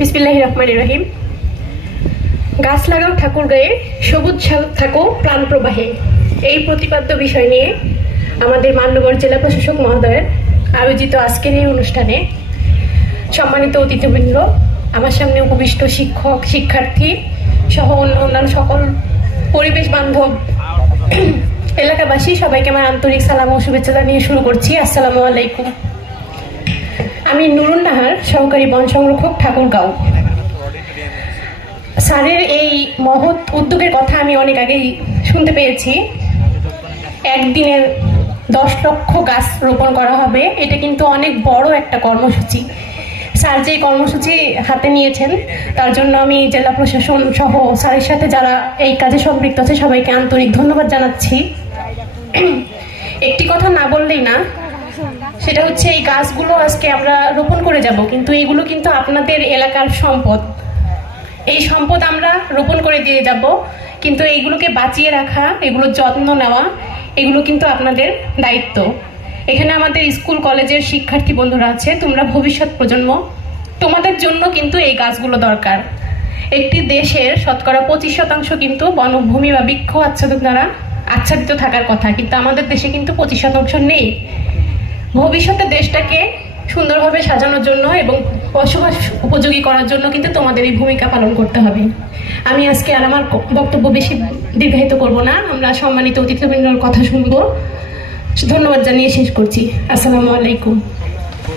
বিসমিল্লাহ রহমান রহিম গাছ লাগাও ঠাকুর গায়ে, সবুজ থাকো প্রাণ প্রবাহে। এই প্রতিপাদ্য বিষয় নিয়ে আমাদের মান্যবর জেলা প্রশাসক মহোদয়ের আয়োজিত আজকের এই অনুষ্ঠানে সম্মানিত অতিথিবৃন্দ, আমার সামনে উপবিষ্ট শিক্ষক, শিক্ষার্থী সহ অন্য অন্যান্য সকল পরিবেশ বান্ধব এলাকাবাসী সবাইকে আমার আন্তরিক সালাম ও শুভেচ্ছা জানিয়ে শুরু করছি। আসসালামু আলাইকুম। আমি নুরুন নাহার সহকারী বন সংরক্ষক ঠাকুরগাঁও স্যারের এই মহৎ উদ্যোগের কথা আমি অনেক আগেই শুনতে পেয়েছি। একদিনের দশ লক্ষ গাছ রোপণ করা হবে, এটা কিন্তু অনেক বড় একটা কর্মসূচি। স্যার যে কর্মসূচি হাতে নিয়েছেন, তার জন্য আমি জেলা প্রশাসন সহ স্যারের সাথে যারা এই কাজে সম্পৃক্ত আছে, সবাইকে আন্তরিক ধন্যবাদ জানাচ্ছি। একটি কথা না বললেই না সেটা হচ্ছে এই গাছগুলো আজকে আমরা রোপণ করে যাব, কিন্তু এগুলো কিন্তু আপনাদের এলাকার সম্পদ। এই সম্পদ আমরা রোপণ করে দিয়ে যাব, কিন্তু এইগুলোকে বাঁচিয়ে রাখা এগুলোর যত্ন নেওয়া, এগুলো কিন্তু আপনাদের দায়িত্ব। এখানে আমাদের স্কুল, কলেজের শিক্ষার্থী বন্ধুরা আছে, তোমরা ভবিষ্যৎ প্রজন্ম, তোমাদের জন্য কিন্তু এই গাছগুলো দরকার। একটি দেশের শতকরা পঁচিশ শতাংশ কিন্তু বনভূমি বা বৃক্ষ আচ্ছাদন দ্বারা আচ্ছাদিত থাকার কথা, কিন্তু আমাদের দেশে কিন্তু পঁচিশ শতাংশ নেই। ভবিষ্যতে দেশটাকে সুন্দরভাবে সাজানোর জন্য এবং বসবাস উপযোগী করার জন্য কিন্তু তোমাদের এই ভূমিকা পালন করতে হবে। আমি আজকে আর আমার বক্তব্য বেশি দীর্ঘায়িত করব না। আমরা সম্মানিত অতিথিবৃন্দর কথা শুনব। ধন্যবাদ জানিয়ে শেষ করছি। আসসালামু আলাইকুম।